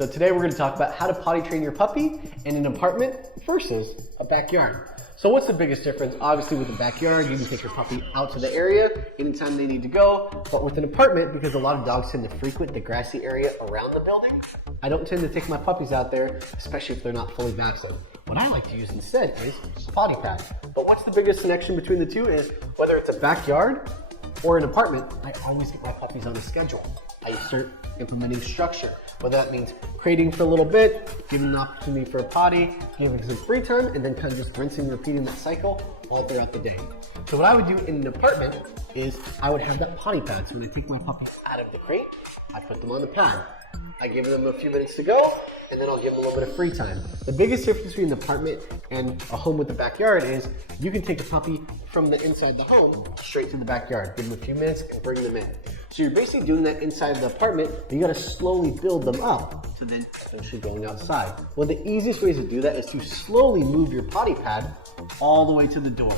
So today we're going to talk about how to potty train your puppy in an apartment versus a backyard. So what's the biggest difference? Obviously with a backyard, you can take your puppy out to the area anytime they need to go. But with an apartment, because a lot of dogs tend to frequent the grassy area around the building, I don't tend to take my puppies out there, especially if they're not fully vaccinated. What I like to use instead is a potty pad. But what's the biggest connection between the two is whether it's a backyard or an apartment, I always get my puppies on a schedule. I start implementing structure, whether that means creating for a little bit, giving an opportunity for a potty, giving some free time, and then kind of just rinsing and repeating that cycle all throughout the day. So what I would do in an apartment is I would have that potty pad. So when I take my puppies out of the crate, I put them on the pad. I give them a few minutes to go, and then I'll give them a little bit of free time. The biggest difference between an apartment and a home with a backyard is you can take a puppy from the inside the home straight to the backyard, give them a few minutes and bring them in. So you're basically doing that inside the apartment, but you gotta slowly build them up to then eventually going outside. Well, the easiest way to do that is to slowly move your potty pad all the way to the door.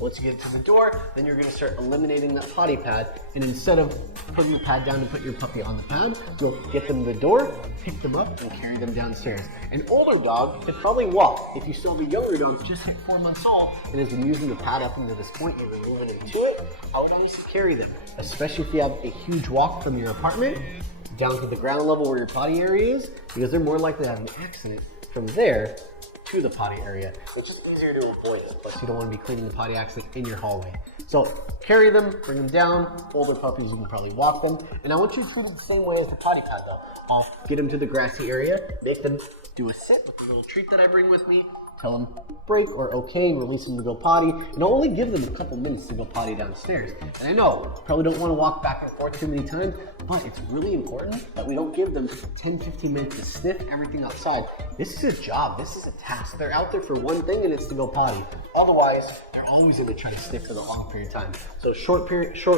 Once you get to the door, then you're going to start eliminating that potty pad, and instead of putting the pad down and put your puppy on the pad, you'll get them to the door, pick them up, and carry them downstairs. An older dog can probably walk. If you still have a younger dog just hit 4 months old and has been using the pad up until this point, you're moving them to it, I would always carry them, especially if you have a huge walk from your apartment down to the ground level where your potty area is, because they're more likely to have an accident from there to the potty area. It's just easier to avoid it, plus you don't want to be cleaning the potty accident in your hallway. So carry them, bring them down. Older puppies, you can probably walk them. And I want you to treat it the same way as the potty pad though. I'll get them to the grassy area, make them do a sit with a little treat that I bring with me, tell them break or okay, release them to go potty, and I'll only give them a couple minutes to go potty downstairs. And I know, probably don't want to walk back and forth too many times, but it's really important that we don't give them 10-15 minutes to sniff everything outside. This is a job, this is a task. They're out there for one thing and it's to go potty. Otherwise, they're always going to try to sniff for the long period of time. So short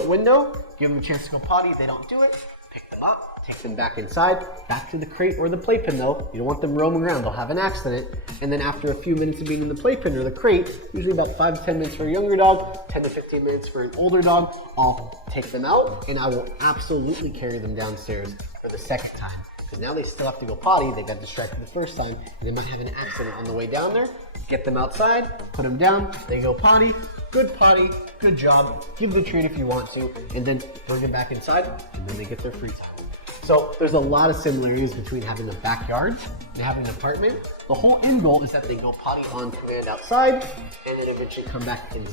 window, give them a chance to go potty. If they don't do it, pick them up, take them back inside, back to the crate or the playpen though. You don't want them roaming around, they'll have an accident. And then after a few minutes of being in the playpen or the crate, usually about 5 to 10 minutes for a younger dog, 10 to 15 minutes for an older dog, I'll take them out and I will absolutely carry them downstairs for the second time. Because now they still have to go potty, they got distracted the first time, and they might have an accident on the way down there. Get them outside, put them down, they go potty, good job, give the treat if you want to, and then bring them back inside, and then they get their free time. So there's a lot of similarities between having a backyard and having an apartment. The whole end goal is that they go potty on command outside, and then eventually come back inside.